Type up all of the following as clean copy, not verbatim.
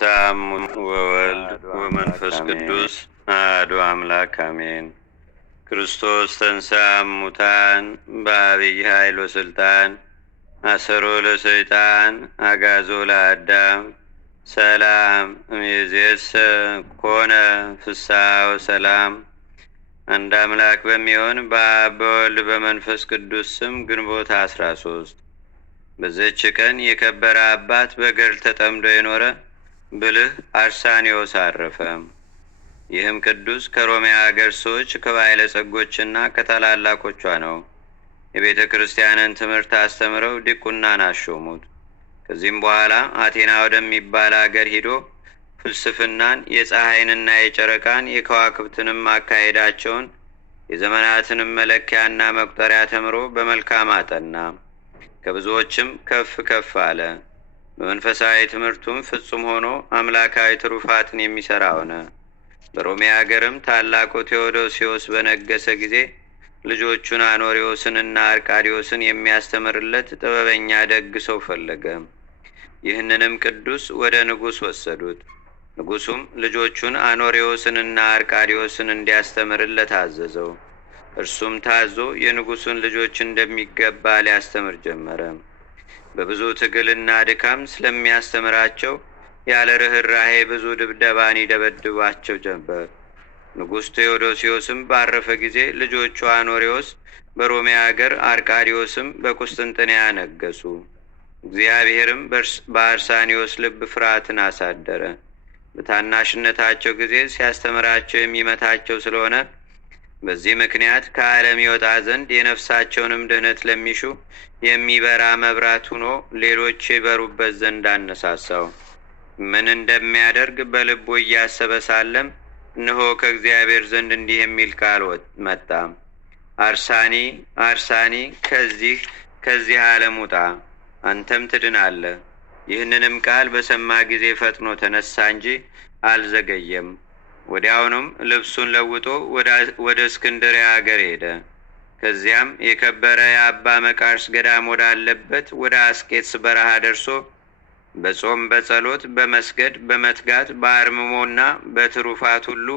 በስመ አብ ወወልድ ወመንፈስ ቅዱስ አሐዱ አምላክ አሜን። ክርስቶስ ተንሥአ እሙታን በዐቢይ ኃይል ወሥልጣን አሰሮ ለሰይጣን አግዓዞ ለአዳም ሰላም እምይእዜሰ ኮነ ፍስሐ ወሰላም። አንድ አምላክ በሚሆን በአብ በወልድ በመንፈስ ቅዱስ ስም ግንቦት 13 በዚህች ቀን የከበረ አባት በገድል ተጠምዶ የኖረ ብልህ አርሳኒዮስ አረፈ። ይህም ቅዱስ ከሮሚያ አገር ሰዎች ከባለጸጎችና ከታላላቆቿ ነው። የቤተ ክርስቲያንን ትምህርት አስተምረው ዲቁናን አሾሙት። ከዚህም በኋላ አቴና ወደሚባል አገር ሂዶ ፍልስፍናን፣ የፀሐይንና የጨረቃን የከዋክብትንም አካሄዳቸውን የዘመናትንም መለኪያና መቁጠሪያ ተምሮ በመልካም አጠና። ከብዙዎችም ከፍ ከፍ አለ። በመንፈሳዊ ትምህርቱም ፍጹም ሆኖ አምላካዊ ትሩፋትን የሚሠራ ሆነ። በሮሜ አገርም ታላቁ ቴዎዶሲዮስ በነገሰ ጊዜ ልጆቹን አኖሪዎስንና አርቃዲዮስን የሚያስተምርለት ጥበበኛ ደግ ሰው ፈለገ። ይህንንም ቅዱስ ወደ ንጉሥ ወሰዱት። ንጉሡም ልጆቹን አኖሪዎስንና አርቃዲዮስን እንዲያስተምርለት አዘዘው። እርሱም ታዞ የንጉሡን ልጆች እንደሚገባ ሊያስተምር ጀመረ። በብዙ ትግልና ድካም ስለሚያስተምራቸው ያለ ርኅራኄ ብዙ ድብደባን ይደበድባቸው ጀመር። ንጉሥ ቴዎዶሲዮስም ባረፈ ጊዜ ልጆቹ አኖሪዎስ በሮሜ አገር፣ አርቃዲዮስም በቁስጥንጥንያ ነገሱ። እግዚአብሔርም በአርሳኒዮስ ልብ ፍርሃትን አሳደረ። በታናሽነታቸው ጊዜ ሲያስተምራቸው የሚመታቸው ስለሆነ በዚህ ምክንያት ከዓለም ይወጣ ዘንድ የነፍሳቸውንም ድህነት ለሚሹ የሚበራ መብራት ሆኖ ሌሎች ይበሩበት ዘንድ አነሳሳው። ምን እንደሚያደርግ በልቡ እያሰበ ሳለም እነሆ ከእግዚአብሔር ዘንድ እንዲህ የሚል ቃል መጣ። አርሳኒ አርሳኒ፣ ከዚህ ዓለም ውጣ፣ አንተም ትድናለህ። ይህንንም ቃል በሰማ ጊዜ ፈጥኖ ተነሳ እንጂ አልዘገየም። ወዲያውኑም ልብሱን ለውጦ ወደ እስክንድርያ አገር ሄደ። ከዚያም የከበረ የአባ መቃርስ ገዳም ወዳለበት ወደ አስቄጥስ በረሃ ደርሶ በጾም በጸሎት በመስገድ በመትጋት በአርምሞና በትሩፋት ሁሉ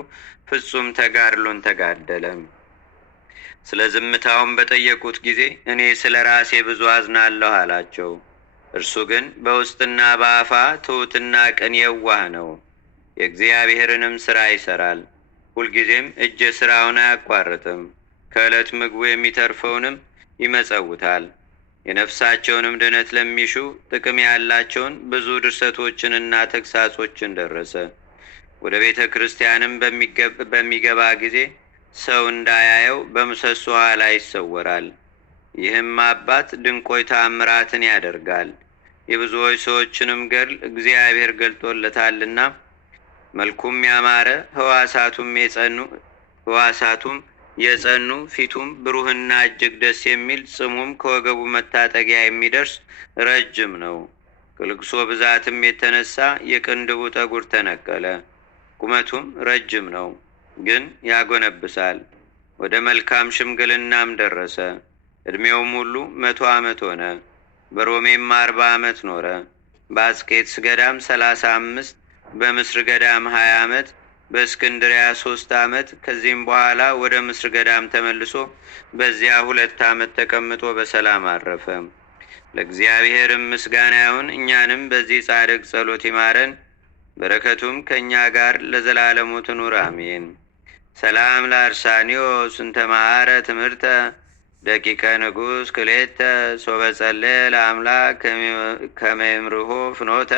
ፍጹም ተጋድሎን ተጋደለ። ስለ ዝምታውም በጠየቁት ጊዜ እኔ ስለ ራሴ ብዙ አዝናለሁ አላቸው። እርሱ ግን በውስጥና በአፋ ትሑትና ቅን የዋህ ነው። የእግዚአብሔርንም ሥራ ይሠራል። ሁልጊዜም እጀ ሥራውን አያቋርጥም። ከዕለት ምግቡ የሚተርፈውንም ይመጸውታል። የነፍሳቸውንም ድነት ለሚሹ ጥቅም ያላቸውን ብዙ ድርሰቶችንና ተግሳጾችን ደረሰ። ወደ ቤተ ክርስቲያንም በሚገባ ጊዜ ሰው እንዳያየው በምሰሶ ኋላ ይሰወራል። ይህም አባት ድንቆይ ተአምራትን ያደርጋል። የብዙዎች ሰዎችንም ገድል እግዚአብሔር ገልጦለታልና መልኩም ያማረ ሕዋሳቱም የጸኑ ፊቱም ብሩህና እጅግ ደስ የሚል ጽሙም ከወገቡ መታጠጊያ የሚደርስ ረጅም ነው። ከልቅሶ ብዛትም የተነሳ የቅንድቡ ጠጉር ተነቀለ። ቁመቱም ረጅም ነው፣ ግን ያጎነብሳል። ወደ መልካም ሽምግልናም ደረሰ። ዕድሜውም ሁሉ 100 ዓመት ሆነ። በሮሜም 40 ዓመት ኖረ። በአስቄጥስ ገዳም 35፣ በምስር ገዳም 20 ዓመት፣ በእስክንድሪያ 3 ዓመት። ከዚህም በኋላ ወደ ምስር ገዳም ተመልሶ በዚያ 2 ዓመት ተቀምጦ በሰላም አረፈ። ለእግዚአብሔርም ምስጋና ይሁን። እኛንም በዚህ ጻድቅ ጸሎት ይማረን፣ በረከቱም ከእኛ ጋር ለዘላለሙ ትኑር አሜን። ሰላም ለአርሳኒዮስ እንተ መሃረ ትምህርተ ደቂቀ ንጉሥ ክሌተ ሶበ ጸለየ ለአምላክ ከመይምርሆ ፍኖተ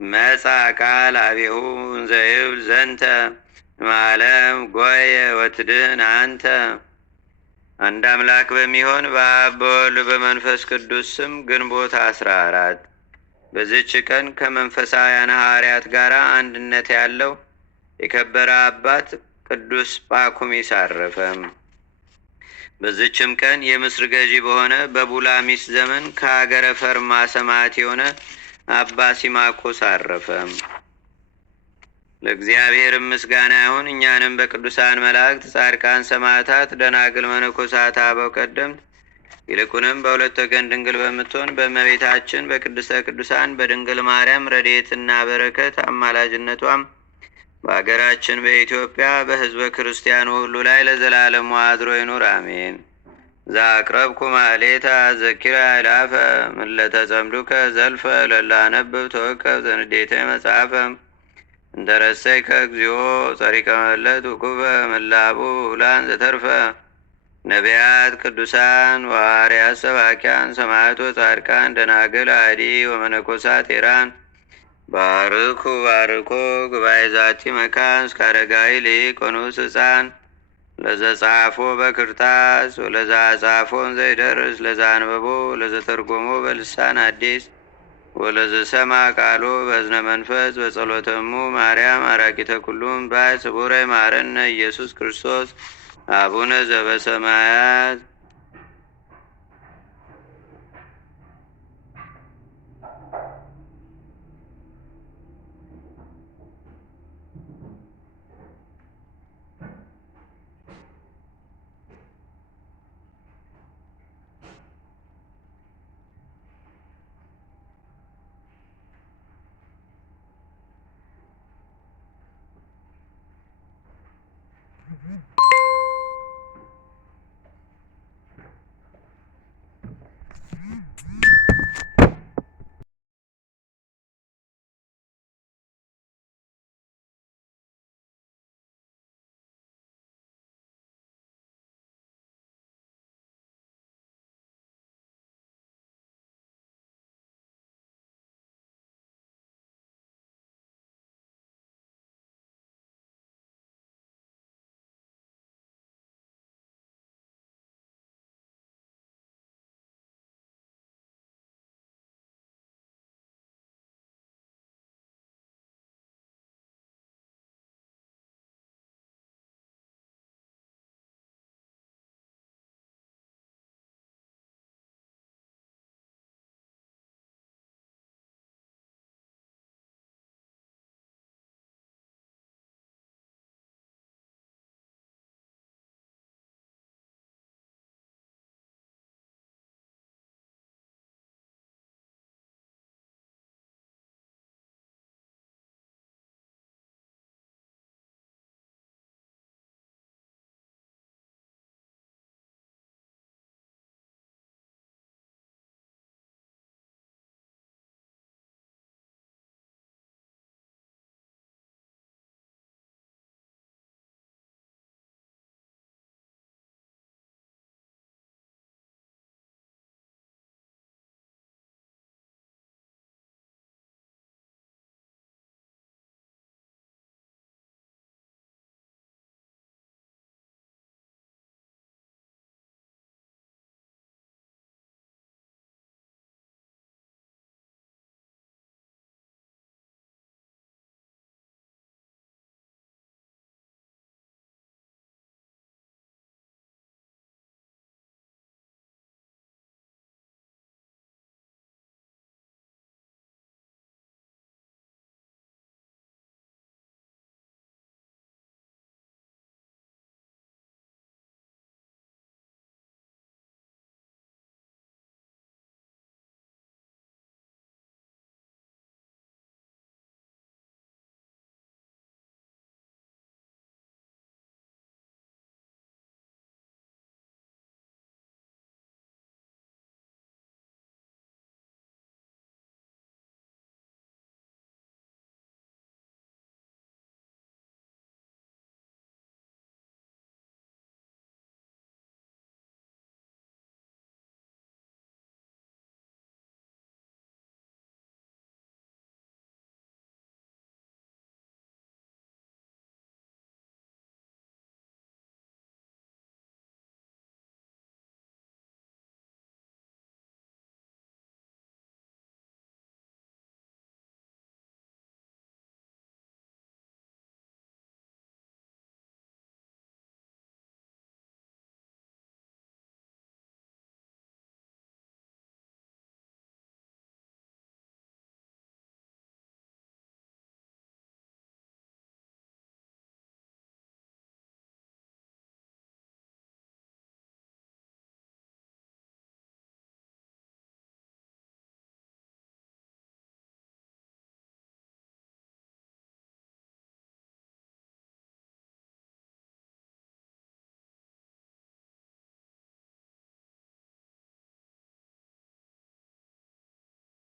መጻ ቃል አቤሁ እንዘይብል ዘንተ ማለም ጎየ ወትድን አንተ። አንድ አምላክ በሚሆን በአብ በወልድ በመንፈስ ቅዱስ ስም ግንቦት 14 በዚች ቀን ከመንፈሳውያን ሐዋርያት ጋር አንድነት ያለው የከበረ አባት ቅዱስ ጳኩሚስ አረፈ። በዚችም ቀን የምስር ገዢ በሆነ በቡላሚስ ዘመን ከአገረ ፈርማ ሰማዕት የሆነ አባ ሲማኮስ አረፈ። ለእግዚአብሔር ምስጋና ይሁን። እኛንም በቅዱሳን መላእክት፣ ጻድቃን፣ ሰማዕታት፣ ደናግል፣ መነኮሳት፣ አበው ቀደምት ይልቁንም በሁለት ወገን ድንግል በምትሆን በእመቤታችን በቅድስተ ቅዱሳን በድንግል ማርያም ረድኤትና በረከት አማላጅነቷም በአገራችን በኢትዮጵያ በሕዝበ ክርስቲያኑ ሁሉ ላይ ለዘላለሙ አድሮ ይኑር፣ አሜን። ዛቅረብኩ ማሌታ ዘኪራ ይላፈ ምለተጸምዱከ ዘልፈ ለላነብብ ተወከብ ዘንዴተ መጽሐፈ እንተረሰይከ እግዚኦ ጸሪቀ መለት ውኩበ ምላቡ ውላን ዘተርፈ ነቢያት፣ ቅዱሳን፣ ዋርያት፣ ሰባኪያን፣ ሰማዕቶ፣ ጻድቃን፣ ደናግል፣ አዲ ወመነኮሳት ኤራን ባርኩ ባርኮ ጉባኤ ዛቲ መካን እስከ አረጋዊ ሊቅ ወንዑስ ሕፃን ለዘጻፎ በክርታስ ወለዛ ጻፎን ዘይደርስ ለዛ አንበቦ ለዘተርጎሞ በልሳን አዲስ ወለዘሰማ ቃሎ በዝነ መንፈስ በጸሎተሙ ማርያም አራቂተ ኩሉም ባይ ስቡረ ማረነ ኢየሱስ ክርስቶስ አቡነ ዘበሰማያት